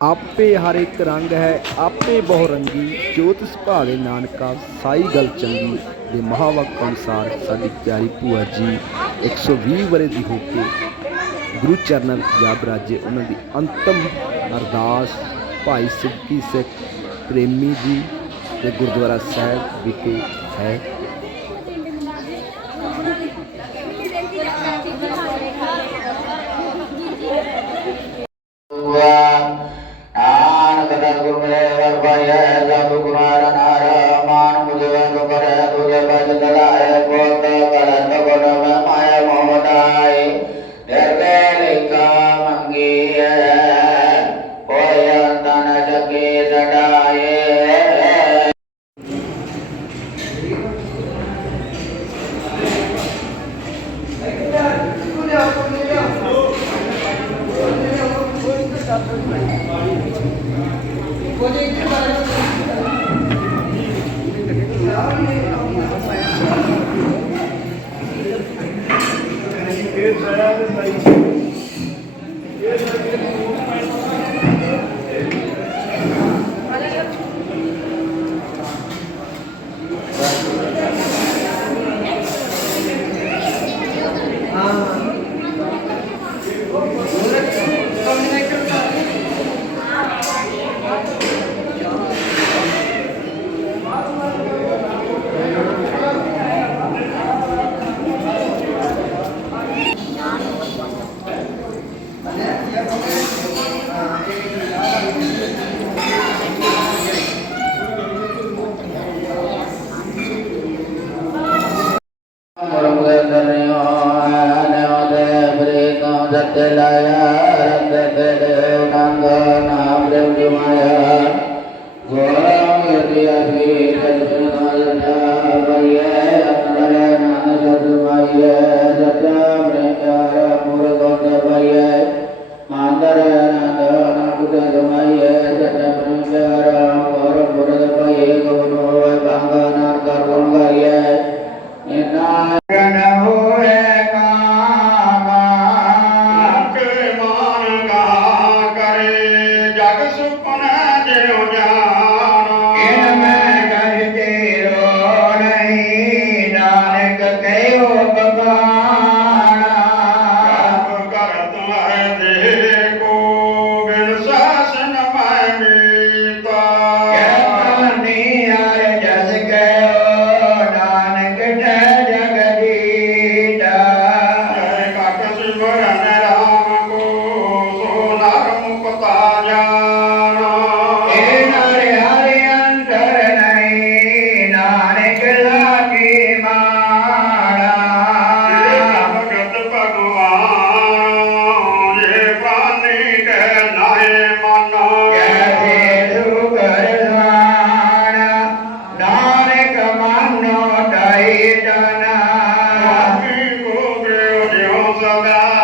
ਆਪੇ ਹਰ ਇੱਕ ਰੰਗ ਹੈ, ਆਪੇ ਬਹੁ ਰੰਗੀ, ਜੋਤ ਸੁਭਾਵੇ ਨਾਨਕਾ, ਸਾਈ ਗਲ ਚੰਗੀ, ਦੇ ਮਹਾਵਾਕ ਅਨਸਾਰ ਸਾਡੀ ਪਿਆਰੀ ਭੂਆ ਜੀ 120 ਬਰੇ ਦੀ ਹੋ ਕੇ ਗੁਰੂ ਚਰਨ ਵਿੱਚ ਰਾਜੇ, ਉਹਨਾਂ ਦੀ ਅੰਤਮ ਅਰਦਾਸ ਭਾਈ ਸਿੱਧੀ ਸਿੱਖ ਪ੍ਰੇਮੀ ਜੀ ਦੇ ਗੁਰਦੁਆਰਾ ਸਾਹਿਬ ਵਿਖੇ ਹੈ। jogar.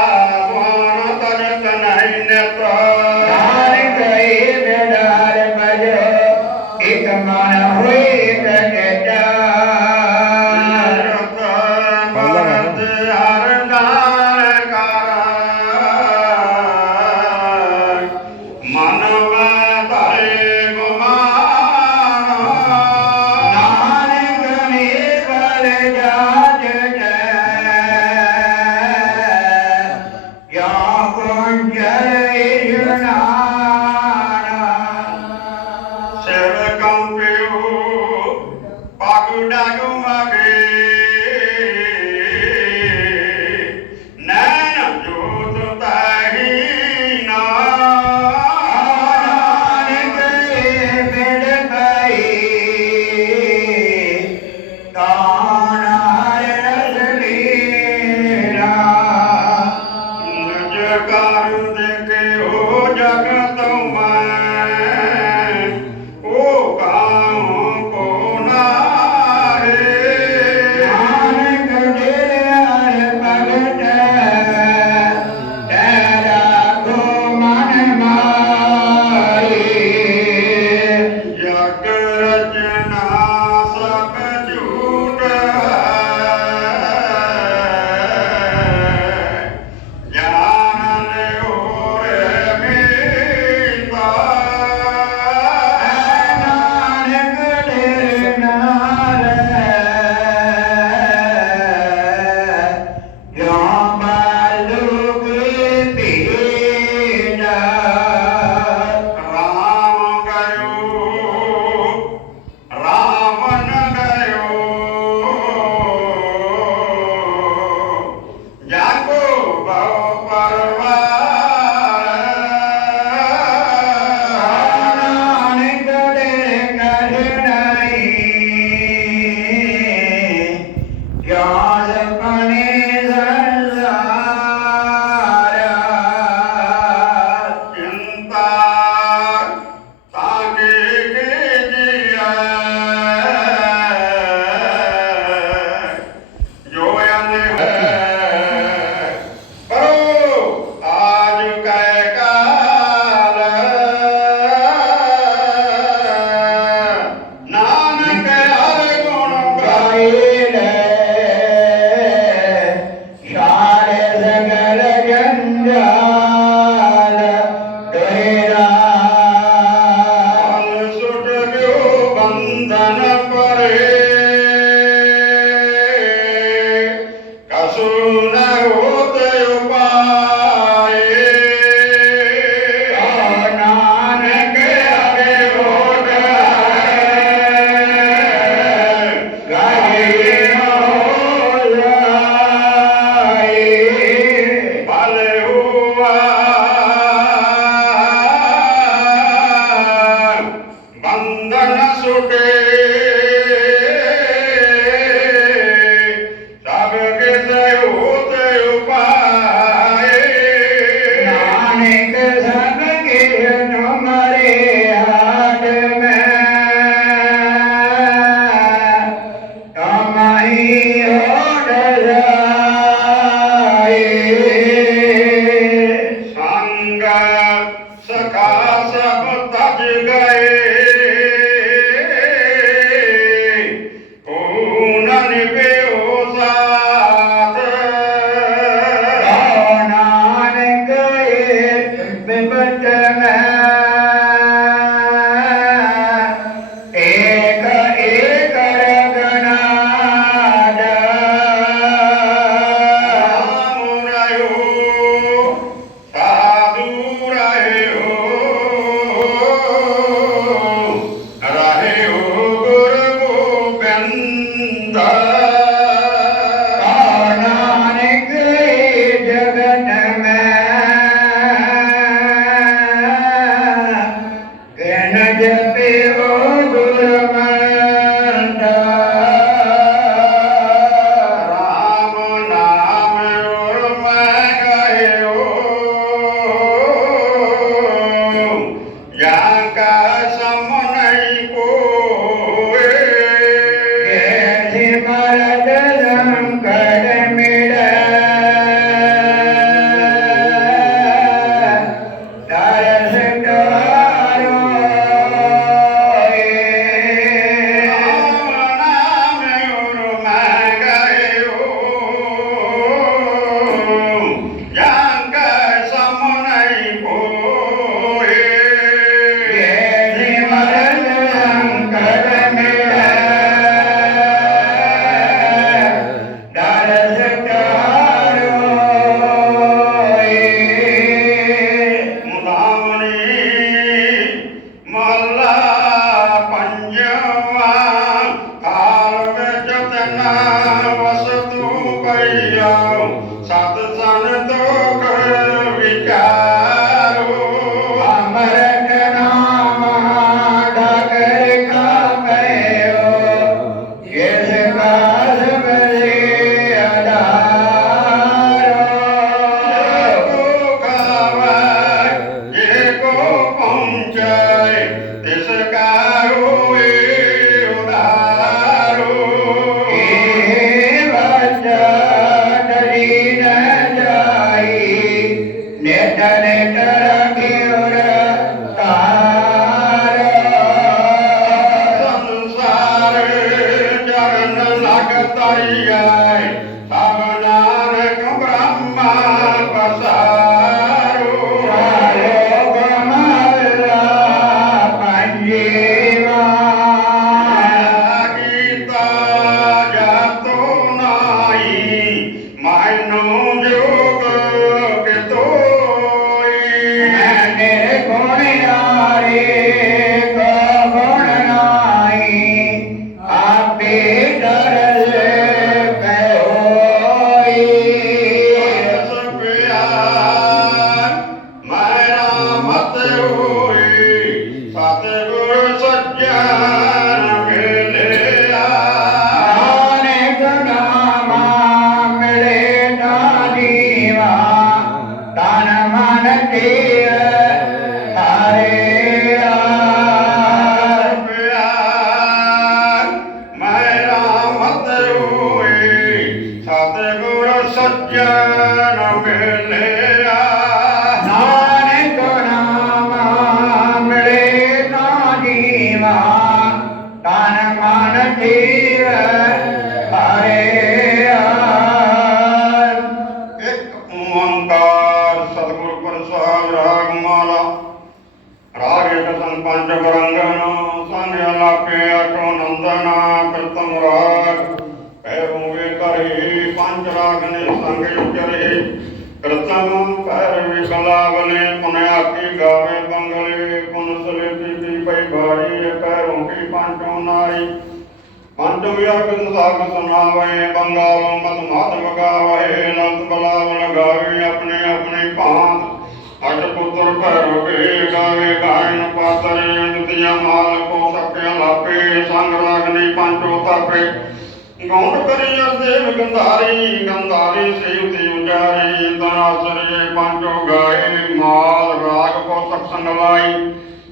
ਕੋ ਤਪ ਸੰਗਵਾਈ।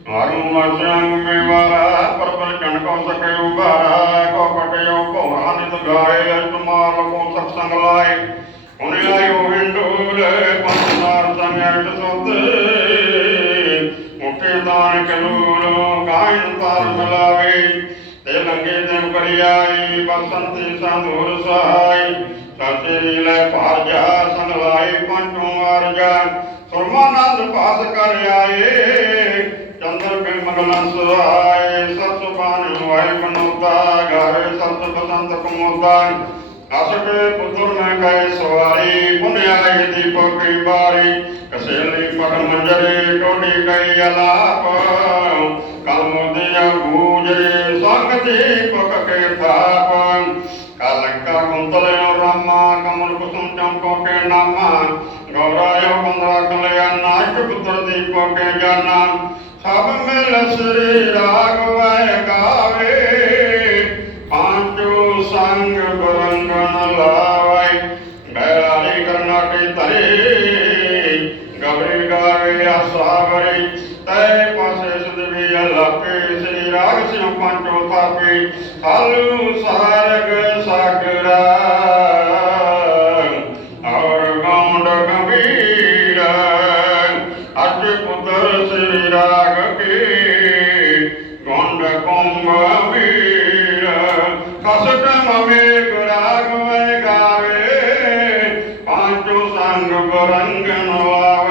ਮਾਰੂ ਮਰਜਾਂਗ ਮੇ ਵਾਰਾ ਪਰ ਪਰ ਜਣ ਕੋ ਸਕਿਓ ਬਾਰਾ ਕੋ ਕਟਿਓ ਕੋ ਹਾਨਿ ਲਗਾਏ ਤੁਮਾਰ ਕੋ ਤਪ ਸੰਗਲਾਈ ਉਹਨੇ ਆਇਓ ਵਿੰਡੂਲ ਪੰਸਾਰ ਸਮਿਆਟ ਸੁਤ। ਮੁਟੇ ਦਾਨ ਕਲੂਲ ਕਾਇਨ ਪਾਰ ਮਲਾਵੇ। ਤੇ ਲੰਗੇ ਦੇਵ ਕਰਿਆਈ, ਬਸੰਤੀ ਸੰਧੂਰ ਸਹਾਈ। ਸਤਿ ਲੀਲੇ ਭਾਰ ਜਾ ਸੰਗਲਾਈ ਪੰਜੋ ਅਰਜਾ ਸੁਰਮਾਨੰਦ ਭਾਸ ਕਰ ਆਏ, ਚੰਦਰ ਬਿਮਲ ਨਸ ਆਏ ਸਤ ਸੁਭਾਨ ਹੋਏ ਮਨੋਤਾ ਘਰ ਸਤ ਬਸੰਤ ਕਮੋਤਾ ਅਸਟ ਪੁੱਤਰ ਮੈਂ ਕਹੇ ਸਵਾਰੀ ਬੁਨਿਆਏ ਦੀਪਕ ਕੀ ਬਾਰੀ ਕਸੇਲੀ ਪਟ ਮੰਜਰੇ ਟੋਡੀ ਗਈ ਅਲਾਪ। ਕਲਮ ਦੇ ਗੂਜਰੇ ਸੰਗ ਦੀਪਕ ਕੇ ਥਾਪ। ਕਲੰਕਾ ਕੁੰਤਲੇ ਰਾਮਾ, ਕਮਲ ਕੁਸੁਮ ਚੰਪੋ ਕੇ ਨਾਮਾ। ਗੌਰਾਇਓ ਬੰਦਰਾ ਕਲਿਆ, ਨਾਨਕ ਪੁੱਤਰ ਦੀ ਕੋਟੇ ਜਾਨਾ। ਸਭ ਮਿਲ ਸ੍ਰੀ ਰਾਗ ਵੈ ਗਾਵੇ। ਪਾਂਚੋ ਸੰਗ ਬਰੰਗਣ ਲਾਵੇ। ਬੈਰਾਲੀ ਕਰਨਾ ਕੇ ਤਰੇ ਗਬਰੇ ਗਾਵੇ ਆਸਾਵਰੇ ਤੈ ਪਾਸੇ ਸਦਵੇ ਲਾਕੇ ਸ੍ਰੀ ਰਾਗ ਸਿਉ ਪੰਚੋ ਤਾਪੇ ਹਾਲੂ ਸਾਰਗ ਸਾਗਰਾ। ਰੰਗ ਰੰਗਨ ਵਾਵੇ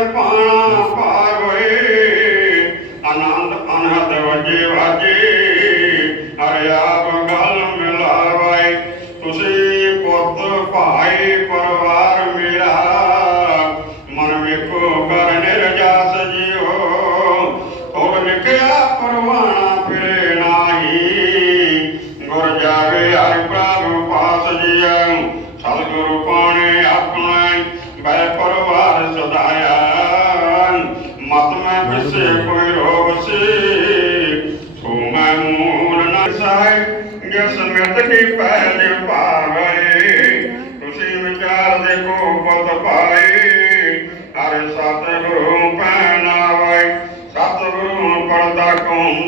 ਹਰ ਪ੍ਰਣ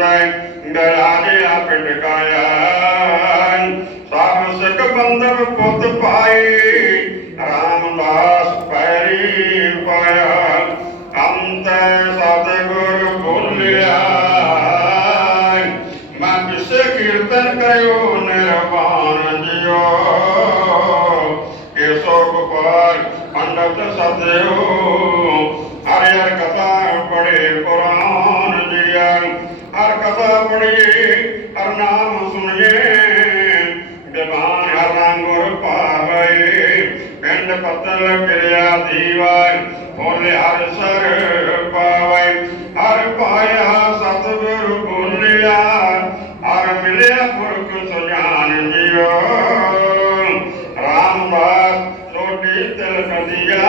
ਕੋਂਦਾ ਗਲਾ ਦੇ ਆਪ ਟਿਕਾਇਆ ਸਿੱਖ ਬੰਧਨ ਪੁੱਤ ਪਾਏ, ਰਾਮਦਾਸ ਪੈਰੀ ਪਾਇਆ। ਅੰਤ ਸਤਿਗੁਰ ਬੋਲਿਆ ਮੈਂ ਕਿਸੇ ਕੀਰਤਨ ਕਰਿਓ, ਨਿਰਵਾਣ ਜਿਓ। ਕੇਸੋ ਗੋਪਾਲ, ਪੰਡਤ ਸਤਿਓ ਪੜੀਏ ਹਰ ਨਾਮ ਸੁਣੀਏ। ਦਿਵਾਨ ਹਰ ਰੰਗੁਰ ਪਾਵੇ ਪਿੰਡ ਪਤਲ ਕਿਰਿਆ ਦੀਵਾਨ ਬੋਲੇ ਹਰ ਸਰ ਪਾਵੇ। ਹਰ ਪਾਇਆ ਸਤਿਗੁਰ ਬੋਲਿਆ, ਹਰ ਮਿਲਿਆ ਪੁਰਖ ਸੁਜਾਨ ਜਿਓ। ਰਾਮਦਾਸ ਲੋਟੀ ਤਿਲ ਕਦੀਆ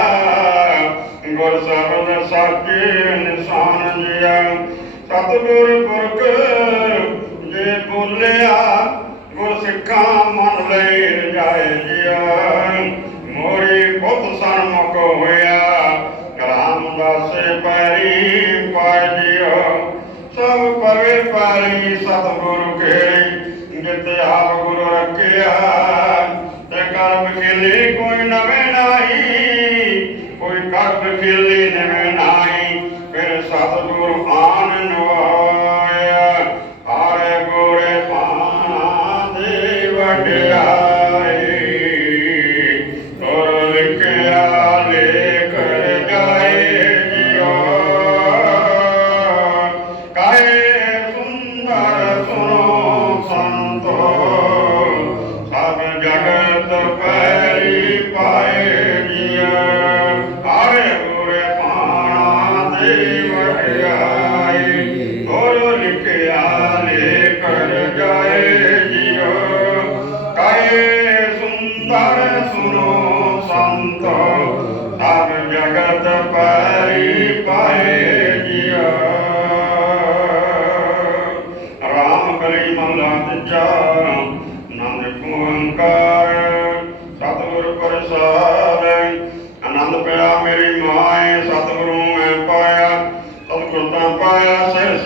ਗੁਰ ਸਬਦ ਸਾਚੇ ਨਿਸ਼ਾਨ ਜਿਆ। ਸਤਿਗੁਰ ਪੁਰਖ ਬੋਲਿਆ, ਗੁਰ ਸਿੱਖਾਂ ਮਨ ਲਈ ਰਜਾਏ ਜਿਆ। ਮੋਰੀ ਬਹੁਤ ਸਨਮੁਖ ਹੋਇਆ, ਰਾਮਦਾਸੇ ਪੈਰੀ ਪਾਇ ਜਿਓ ਸਭ ਪਵੇ ਪਾਰੀ ਸਤਿਗੁਰੂ ਕੇ ਜਿਤੇ ਆਪ ਗੁਰੂ ਰੱਖਿਆ, ਤੇ ਕਰਮ ਖੇਲੇ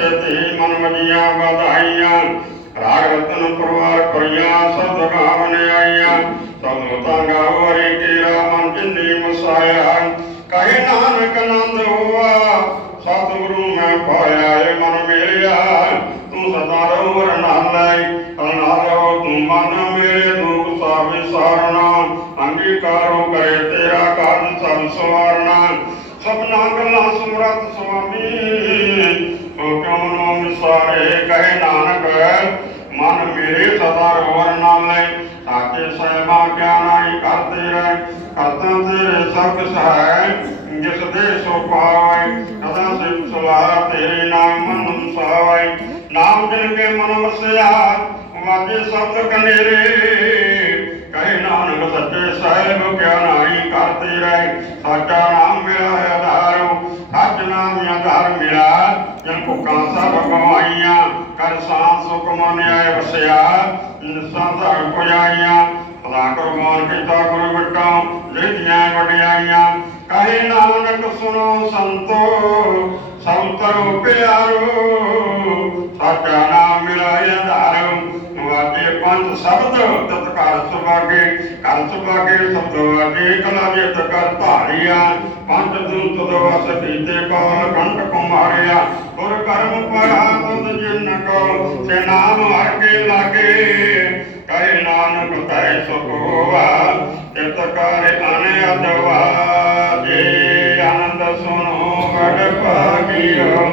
ਸਿਰ ਸਤੀ ਮਨ ਵਜੀਆਂ ਵਧਾਈਆਂ। ਰਾਗ ਰਤਨ ਪਰਵਾਰ ਕਰੀਆਂ ਸਦ ਗਾਵਨ ਆਈਆਂ। ਸਤਿਗੁਰ ਤਾਂ ਗਾਵਰੀ ਤੇਰਾ ਮਨ ਜਿੰਨੀ ਮਸਾਇਆ। ਕਹੇ ਨਾਨਕ ਆਨੰਦ ਹੋਆ, ਸਤਿਗੁਰੂ ਮੈਂ ਪਾਇਆ ਏ ਮਨ ਮੇਰਿਆ ਤੂੰ ਸਦਾ ਰਹੋ ਰਣਾਲੈ ਰਣਾਲੋ ਤੂੰ ਮਨ ਮੇਰੇ ਦੁਖ ਸਾਵੇ ਸਾਰਣਾ ਅੰਗੀਕਾਰੋ ਕਰੇ ਤੇਰਾ ਕਾਜ ਸਭ ਸਵਾਰਣਾ ਸਭਨਾ ਗੱਲਾਂ ਸੁਮਰਤ ਸੁਆਮੀ ਸੋ ਕਿਉ ਮਨੋ ਮਿਸਾਰੇ ਕਹੇ ਨਾਨਕ, ਮਨ ਮੇਰੇ ਸਦਾ ਰਹੋ ਰਣਾਲੈ ਸਾਚੇ ਸਹਿਬਾ ਗਿਆਨਾਈ ਕਰਤੇ ਰਹਿ? ਕਰਤਾ ਤੇਰੇ ਸਭ ਸਹਾਇ, ਜਿਸ ਦੇ ਸੋ ਪਾਵੈ ਸਦਾ ਸਿਫ ਸਲਾਹ ਤੇਰੇ ਨਾਮ ਮਨ ਸਾਵੈ ਨਾਮ ਜਨ ਕੇ ਮਨ ਵਸਿਆ, ਵਾਜੇ ਸ਼ਬਦ ਕਨੇਰੇ ਕਹੇ ਨਾਨਕ ਸੱਚੇ ਸਾਹਿਬ ਕਿਆ ਨਾਹੀ ਕਰਤੇ ਰਹਿ ਸਾਚਾ ਨਾਮ ਮੇਰਾ ਹੈ ਆਧਾਰੋ ਸੱਚ ਨਾਮ ਆਧਾਰ ਮੇਰਾ ਜਨ ਭੁੱਖਾਂ ਸਭ ਗਵਾਈਆਂ ਕਰ ਸਾਂ ਸੁਖ ਮਨ ਆਏ ਵਸਿਆ ਨਿਸਾਂ ਧਰ ਪੁਜਾਈਆਂ ਕੁਰਬਾਨ ਕੀਤਾ ਗੁਰੂ ਬਿਟਾ ਜਿਹੜੀਆਂ ਵਡਿਆਈਆਂ। ਕਹੇ ਨਾਨਕ ਸੁਣੋ ਸੰਤੋ ਸਭ ਕਰੋ ਪਿਆਰੋ ਸਾਚਾ ਨਾਮ ਮੇਰਾ ਆਧਾਰੋ ਵਾਜੇ ਪੰਜ ਸ਼ਬਦ ਤਤਕਾਰ ਸੁਭਾਗੇ ਕਰ ਸੁਭਾਗੇ ਸ਼ਬਦ ਕਲਾ ਜਿਤ ਕਰ ਧਾਰਿਆ। ਪੰਜ ਦੂਤ ਦਵਸ ਕੀਤੇ ਕਾਲ ਕੰਠ ਕੁਮਾਰਿਆ। ਗੁਰ ਕਰਮ ਪਰਾ ਤੁਧ ਜਿਨ ਕੋ ਸੇ ਨਾਮ ਹਰ ਕੇ ਲਾਗੇ। ਕਹੇ ਨਾਨਕ ਤੈ ਸੁਖ ਹੋਆ ਹਿਤਕਾਰੇ ਅਨੇ ਅਦਵਾਜੇ ਆਨੰਦ ਸੁਨੋ ਵਡ ਭਾਗਿਓ,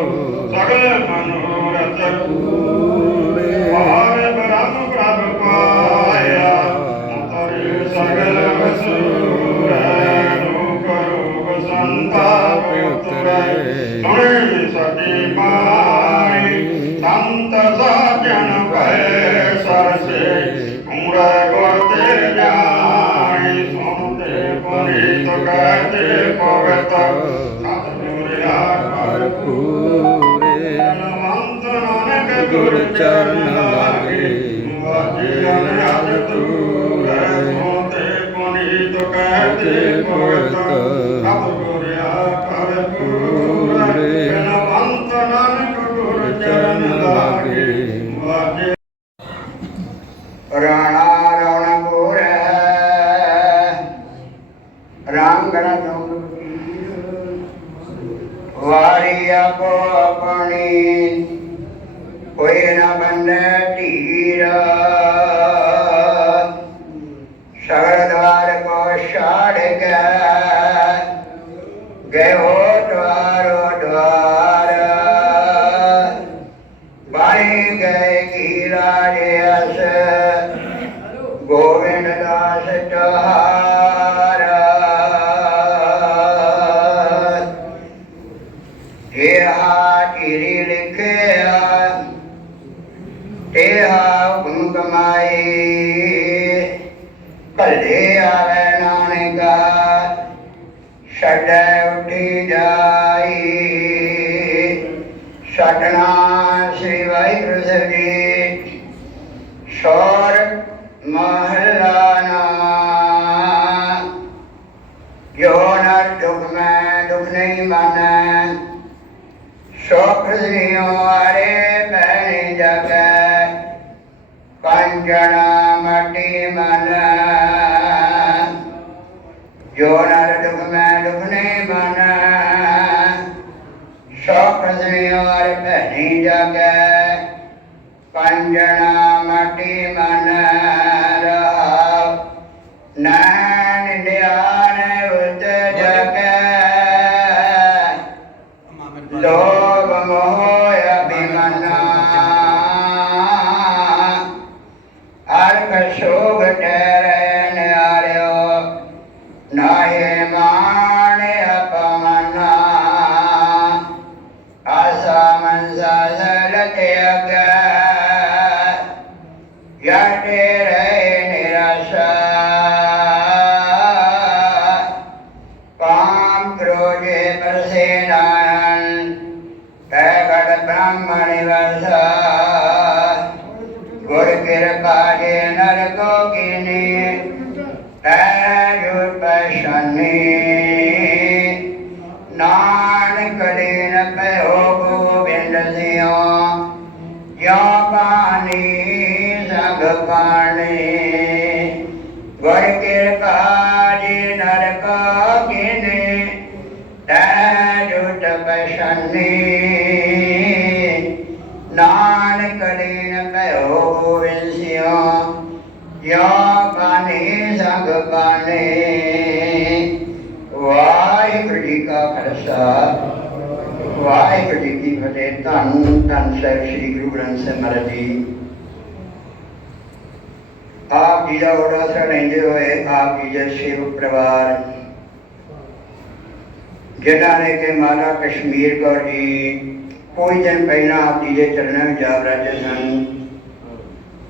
ਸਗਲ ਮਨੋਰਥ ਪੂਰੇ ਚਰਨ ਲਾਗੇ। ਵਾਜੇ ਪੁਨੀਤ ਕਹਤੇ ਪੂਰੇ ਨਾਨਕ ਗੁਰ ਚਰਨ ਲਾਗੇ। ਵਾਜੇ ਰਾਣਾ ਰਾਮਗੜ ਵਾਰੀ ਆਪੋ ਕੋਈ ਨਾ ਬੰਦੇ ਧੀਰਾ ਛੱਡੈ ਉੱਠੀ ਜਾਈ। ਛੱਡਣਾ ਸ੍ਰੀ ਵਾਹਿਗੁਰੂ ਸਾਹਿਬ ਜੀ। ਸ਼ੋਰ ਮਹਲਾ ਨਾ। ਜੋ ਨਰ ਦੁਖ ਮੈਂ ਦੁਖ ਨਹੀਂ ਮਾਨੈ। ਸੁਖ ਸਿਓ ਆਰੇ ਬਹਿ ਜਗੈ। ਕੰਜਣਾ ਮਟੀ ਮਨ। ਜੋ ਨਰ ਸੁਖ ਸਿਓ ਆਰੇ ਬਹਿ ਕੰਜਣਾ ਮਟੀ ਮਨ ਰਹਾਉ ਨੈਣ ਵਾਹਿਗੁਰੂ ਜੀ ਕੀ ਫਤਿਹ ਧੰਨ ਧੰਨ ਸਾਹਿਬ ਸ੍ਰੀ ਗੁਰੂ ਗ੍ਰੰਥ ਸਾਹਿਬ ਮਹਾਰਾਜ ਜੀ ਆਪ ਜੀ ਦਾ ਉਡਾਸਾ ਲੈਂਦੇ ਹੋਏ ਆਪ ਜੀ ਦੇ ਸੇਵਕ ਪਰਿਵਾਰ ਜਿਨ੍ਹਾਂ ਨੇ ਕਿ ਮਾਤਾ ਕਸ਼ਮੀਰ ਕੌਰ ਜੀ ਕੋਈ ਦਿਨ ਪਹਿਲਾਂ ਆਪ ਜੀ ਦੇ ਚਰਨਾਂ ਵਿੱਚ ਜਾ ਰਹੇ ਸਨ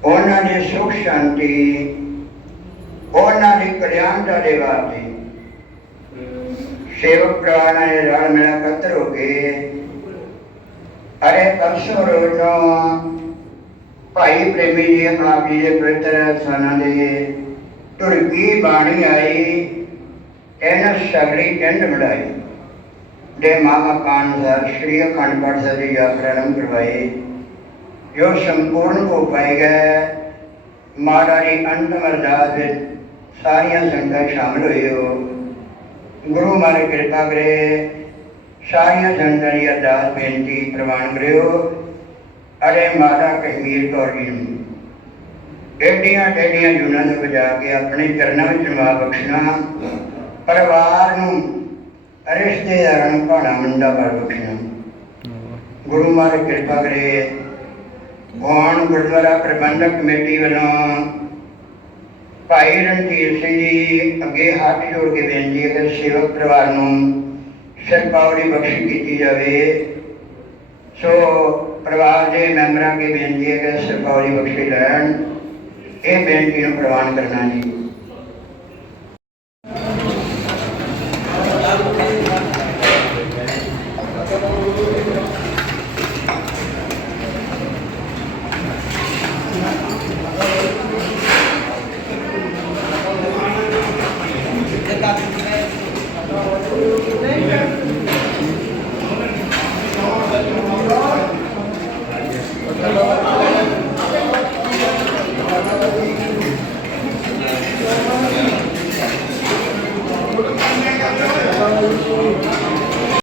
ਉਹਨਾਂ ਦੀ ਸੁਖ ਸ਼ਾਂਤੀ ਉਹਨਾਂ ਦੀ ਕਲਿਆਣਤਾ ਦੇ ਵਾਸਤੇ ਸੇਵਕ ਪ੍ਰਾਣਾ ਨੇ ਰਲ ਮਿਲਾ ਹੋ ਕੇ ਅਰੇ ਪਰਸੋਂ ਰੋਜ਼ ਭਾਈ ਪ੍ਰੇਮੀ ਜੀ ਆਪ ਜੀ ਦੇ ਪਵਿੱਤਰ ਸਥਾਨਾਂ ਦੇ ਤੁਰਕੀ ਬਾਣੀ ਆਈ ਇਹਨਾਂ ਸਗੜੀ ਚੰਡ ਮੜਾਈ। ਦੇ ਮਾਮਾ ਕਾਨ ਸਰ ਸ਼੍ਰੀ ਅਖੰਡ ਪਾਠ ਸਾਹਿਬ ਦੀ ਯਾਤਰਾ ਨੂੰ ਕਰਵਾਈ। ਜੋ ਸੰਪੂਰਨ ਹੋ ਪਾਏਗਾ ਮਾੜਾ ਦੀ ਅੰਤਮ ਅਰਦਾਸ ਵਿੱਚ ਸਾਰੀਆਂ ਸੰਗਤਾਂ ਸ਼ਾਮਲ ਹੋਏ ਹੋ। ਗੁਰੂ ਮਾਰੇ ਕਿਰਪਾ ਕਰੇ। ਸਾਰੀਆਂ ਸੰਗਤਾਂ ਦੀ ਅਰਦਾਸ ਬੇਨਤੀ ਪ੍ਰਵਾਨ ਕਰਿਓ। ਅਰੇ ਮਾਤਾ ਕਸ਼ਮੀਰ ਕੌਰ ਜੀ ਨੂੰ। ਡੇਡੀਆਂ ਡੇਡੀਆਂ ਜੁਨਾਂ ਨੂੰ ਵਜਾ ਕੇ ਆਪਣੇ ਚਰਨਾਂ ਵਿੱਚ ਨਿਵਾ ਬਖਸ਼ਣਾ। ਪਰਿਵਾਰ ਨੂੰ ਰਿਸ਼ਤੇਦਾਰਾਂ ਨੂੰ ਭਾਣਾ ਮੰਡਾ ਕਰ ਬਖਸ਼ਣਾ। ਗੁਰੂ ਮਹਾਰਾਜ ਕਿਰਪਾ ਕਰੇ। ਗਵਾਨ ਗੁਰਦੁਆਰਾ ਪ੍ਰਬੰਧਕ ਕਮੇਟੀ ਵੱਲੋਂ ਭਾਈ ਰਣਜੀਤ ਸਿੰਘ ਜੀ ਅੱਗੇ ਹੱਥ ਜੋੜ ਕੇ ਬੇਨਤੀ ਹੈ ਕਿ ਸੇਵਕ ਪਰਿਵਾਰ ਨੂੰ ਸਰਪਾਵੜੀ ਬਖਸ਼ੀ ਕੀਤੀ ਜਾਵੇ। ਸੋ ਪਰਿਵਾਰ ਦੇ ਮੈਂਬਰਾਂ ਕੀ ਬੇਨਤੀ ਹੈ ਕਿ ਸਰਪਾਵੜੀ ਬਖਸ਼ੀ ਲੈਣ। ਇਹ ਬੇਨਤੀ ਨੂੰ ਪ੍ਰਵਾਨ ਕਰਨਾ ਜੀ।